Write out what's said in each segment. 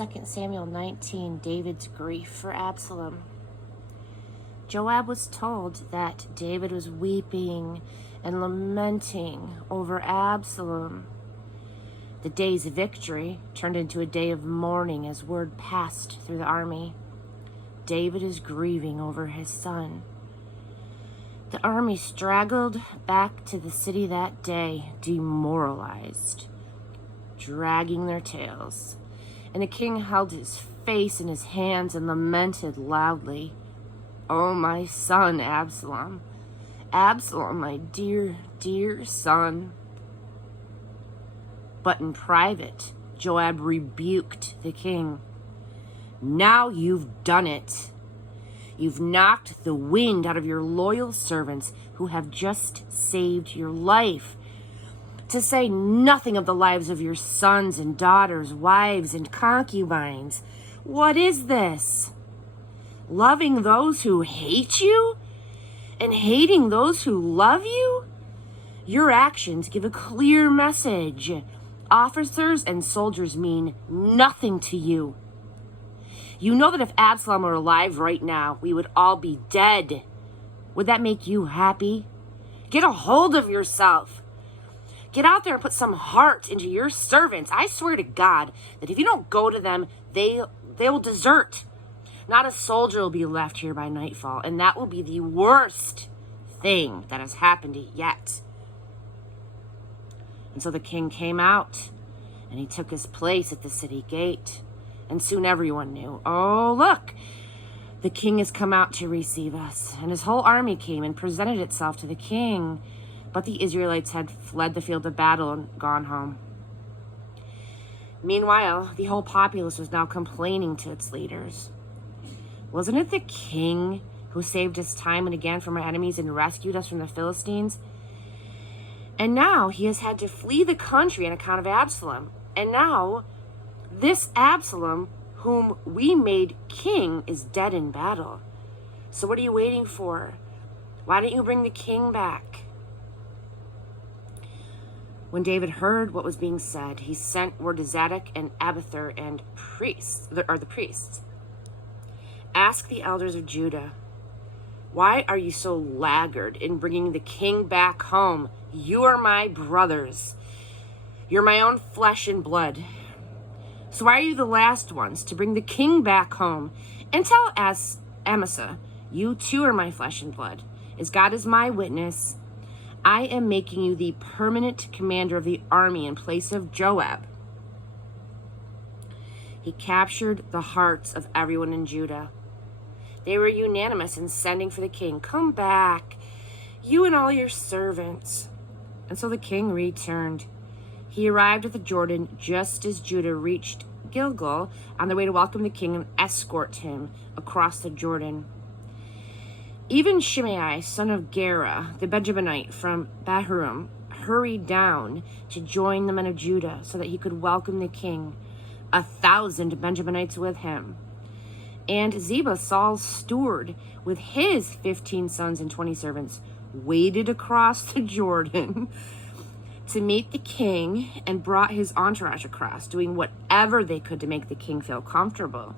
2 Samuel 19, David's grief for Absalom. Joab was told that David was weeping and lamenting over Absalom. The day's victory turned into a day of mourning as word passed through the army. David is grieving over his son. The army straggled back to the city that day, demoralized, dragging their tails. And the king held his face in his hands and lamented loudly, "Oh, my son, Absalom. Absalom, my dear, dear son." But in private, Joab rebuked the king. "Now you've done it. You've knocked the wind out of your loyal servants who have just saved your life. To say nothing of the lives of your sons and daughters, wives and concubines. What is this? Loving those who hate you and hating those who love you? Your actions give a clear message. Officers and soldiers mean nothing to you. You know that if Absalom were alive right now, we would all be dead. Would that make you happy? Get a hold of yourself. Get out there and put some heart into your servants. I swear to God that if you don't go to them, they will desert. Not a soldier will be left here by nightfall, and that will be the worst thing that has happened yet." And so the king came out, and he took his place at the city gate. And soon everyone knew, "Oh, look, the king has come out to receive us." And his whole army came and presented itself to the king. But the Israelites had fled the field of battle and gone home. Meanwhile, the whole populace was now complaining to its leaders. "Wasn't it the king who saved us time and again from our enemies and rescued us from the Philistines? And now he has had to flee the country on account of Absalom. And now this Absalom, whom we made king, is dead in battle. So what are you waiting for? Why don't you bring the king back?" When David heard what was being said, he sent word to Zadok and Abiathar and the priests. "Ask the elders of Judah, why are you so laggard in bringing the king back home? You are my brothers. You're my own flesh and blood. So why are you the last ones to bring the king back home? And tell Amasa, you too are my flesh and blood. As God is my witness, I am making you the permanent commander of the army in place of Joab." He captured the hearts of everyone in Judah. They were unanimous in sending for the king. "Come back, you and all your servants." And so the king returned. He arrived at the Jordan just as Judah reached Gilgal on their way to welcome the king and escort him across the Jordan. Even Shimei, son of Gera, the Benjaminite from Bahurim, hurried down to join the men of Judah so that he could welcome the king, 1,000 Benjaminites with him. And Ziba, Saul's steward, with his 15 sons and 20 servants, waded across the Jordan to meet the king and brought his entourage across, doing whatever they could to make the king feel comfortable.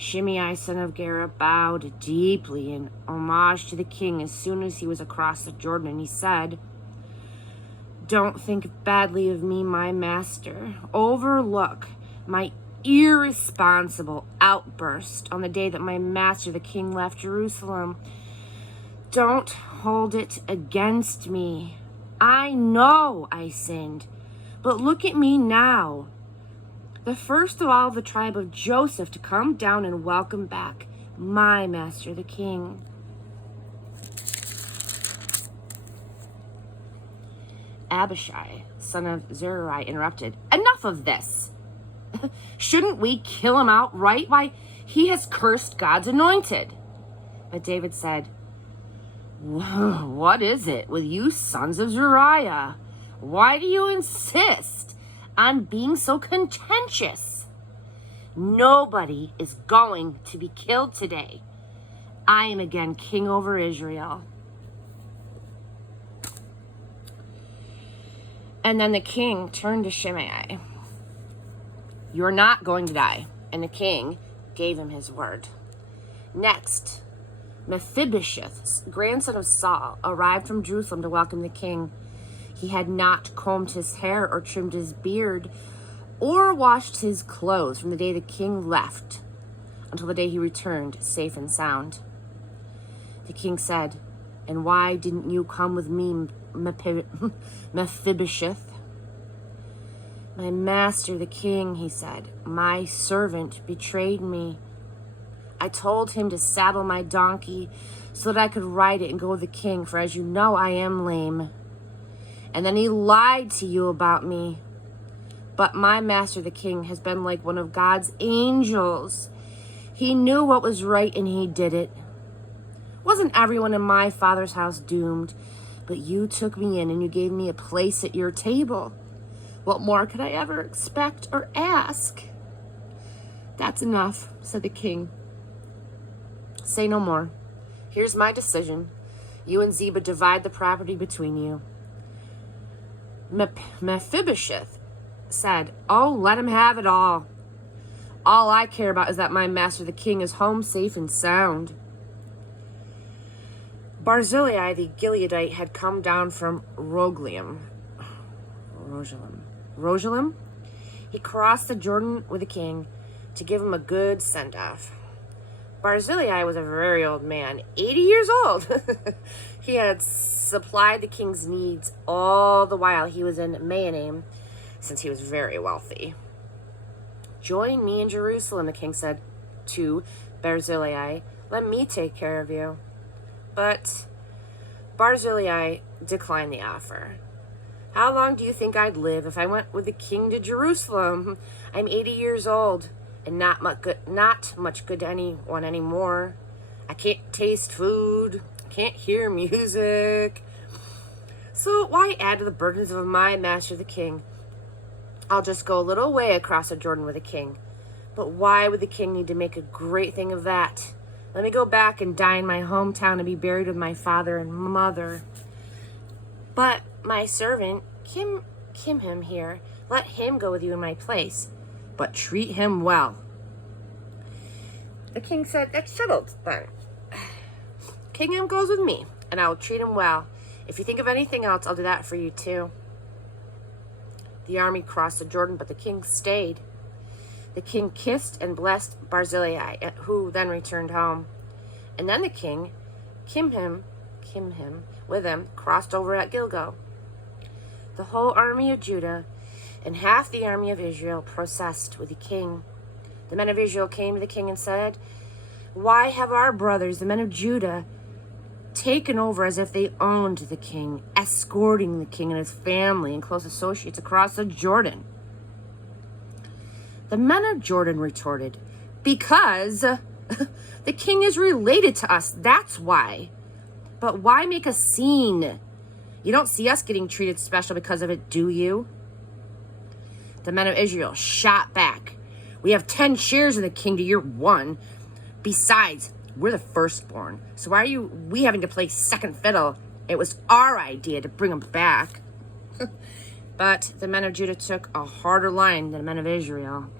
Shimei, son of Gera, bowed deeply in homage to the king as soon as he was across the Jordan, and he said, "Don't think badly of me, my master. Overlook my irresponsible outburst on the day that my master, the king, left Jerusalem. Don't hold it against me. I know I sinned, but look at me now. The first of all of the tribe of Joseph to come down and welcome back my master, the king." Abishai, son of Zeruiah, interrupted. "Enough of this. Shouldn't we kill him outright? Why, he has cursed God's anointed." But David said, "What is it with you sons of Zeruiah? Why do you insist on being so contentious? Nobody is going to be killed today. I am again king over Israel." And then the king turned to Shimei. You're not going to die. And the king gave him his word. Next, Mephibosheth, grandson of Saul, arrived from Jerusalem to welcome the king. He had not combed his hair or trimmed his beard or washed his clothes from the day the king left until the day he returned safe and sound. The king said, "And why didn't you come with me, Mephibosheth?" "My master, the king," he said, "my servant betrayed me. I told him to saddle my donkey so that I could ride it and go with the king, for as you know, I am lame. And then he lied to you about me. But my master, the king, has been like one of God's angels. He knew what was right and he did it. Wasn't everyone in my father's house doomed? But you took me in and you gave me a place at your table. What more could I ever expect or ask?" "That's enough," said the king. "Say no more. Here's my decision. You and Ziba divide the property between you." Mephibosheth said, "Oh, let him have it all. All I care about is that my master the king is home safe and sound." Barzillai the Gileadite had come down from Rogelim. He crossed the Jordan with the king to give him a good send-off. Barzillai was a very old man, 80 years old. He had supplied the king's needs all the while he was in Mahanaim, since he was very wealthy. "Join me in Jerusalem," the king said to Barzillai. "Let me take care of you." But Barzillai declined the offer. "How long do you think I'd live if I went with the king to Jerusalem? I'm 80 years old and not much good to anyone anymore. I can't taste food, can't hear music. So why add to the burdens of my master the king? I'll just go a little way across the Jordan with the king. But why would the king need to make a great thing of that? Let me go back and die in my hometown and be buried with my father and mother. But my servant, Kimham here, let him go with you in my place, but treat him well." The king said, "That's settled then. Kingham goes with me, and I will treat him well. If you think of anything else, I'll do that for you too." The army crossed the Jordan, but the king stayed. The king kissed and blessed Barzillai, who then returned home. And then the king, Kimham, with him, crossed over at Gilgal. The whole army of Judah and half the army of Israel processed with the king. The men of Israel came to the king and said, "Why have our brothers, the men of Judah, taken over as if they owned the king, escorting the king and his family and close associates across the Jordan?" The men of Jordan retorted, "Because the king is related to us, that's why. But why make a scene? You don't see us getting treated special because of it, do you?" The men of Israel shot back, "We have 10 shares in the king to your 1. Besides, we're the firstborn, so why are we having to play second fiddle? It was our idea to bring him back." But the men of Judah took a harder line than the men of Israel.